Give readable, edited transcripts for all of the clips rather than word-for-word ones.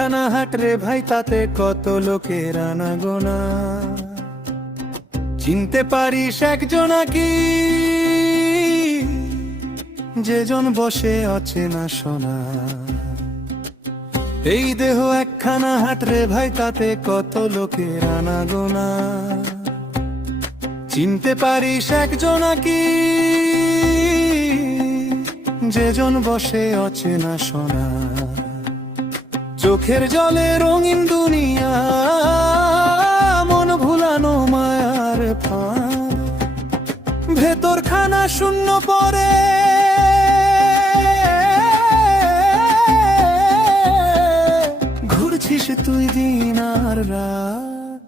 একখানা হাট রে ভাই, তাতে কত লোকের আনাগোনা। চিনতে পারিস একজনা কি, যেজন বসে অচেনা সোনা। এই দেহ একখানা হাট রে ভাই, তাতে কত লোকের আনাগোনা। চিনতে পারিস একজনা কি, যেজন বসে অচেনা সোনা। চোখের জলে রঙিন দুনিয়া, মন ভুলানো মায়ার ফাঁদ। ভেতর খানা শূন্য পরে, ঘুরছিস তুই দিন আর রাত।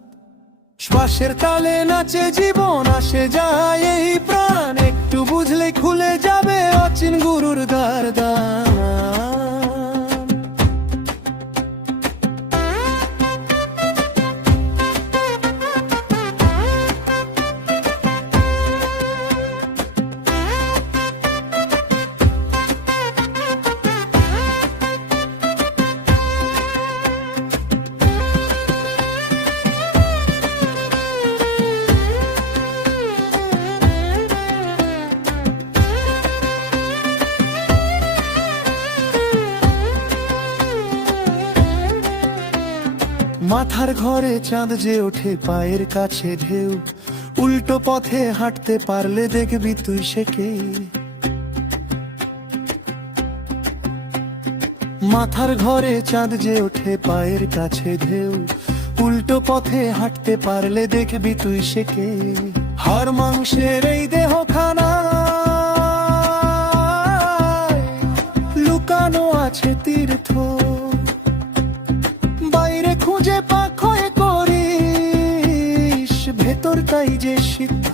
শ্বাসের তালে নাচে জীবন, আসে যায় এই প্রাণ। একটু বুঝলে খুলে যাবে অচিন গুরুর দ্বার দান। মাথার ঘরে চাঁদ যে ওঠে, পায়ের কাছে ঢেউ। উল্টো পথে হাঁটতে পারলে দেখবি তুই সেকে। মাথার ঘরে চাঁদ যে ওঠে, পায়ের কাছে ঢেউ। উল্টো পথে হাঁটতে পারলে দেখবি তুই সেকে। হাড় মাংসের এই দেহ খানা, লুকানো আছে তীর্থ। বাইরে খুঁজে পাখ হয়ে করিস, ভেতরটাই যে সিদ্ধ।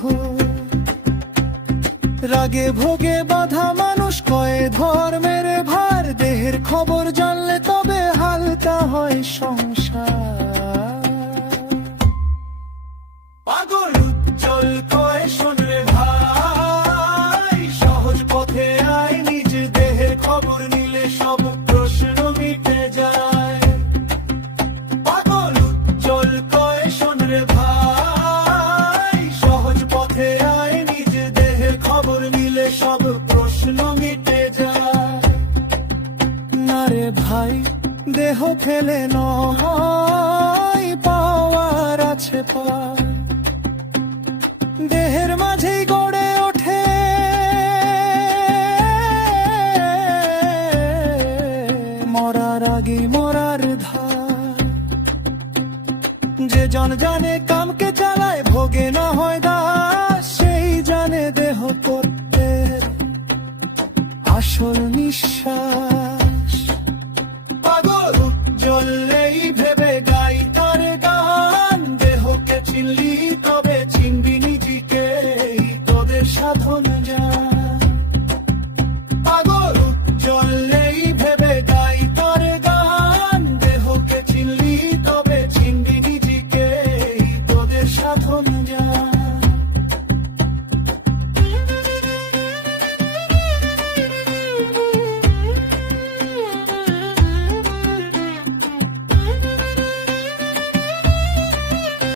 রাগে ভোগে বাধা মানুষ কয়ে ধর্মের ভার। দেহের খবর জানলে তবে হালকা হয় সংসার। পাগল উজ্জ্বল কয় শোন রে ভাই, সহজ পথে আয়, নিজ দেহের খবর নিলে সব প্রশ্ন মিটে যায়। পাগল উজ্জ্বল কয় শোন রে ভাই, সহজ পথে আয়, নিজ দেহের খবর নিলে সব প্রশ্ন মিটে যায়। না রে ভাই, দেহ ফেলে নয়, পাওয়ার আছে পার। দেহের মাঝেই গড়ে ওঠে মরার আগে মরার ধার। যে জন জানে কামকে চালায়, ভোগে না হয় দাস। সেই জানে দেহ করতে আসল নিঃশ্বাস।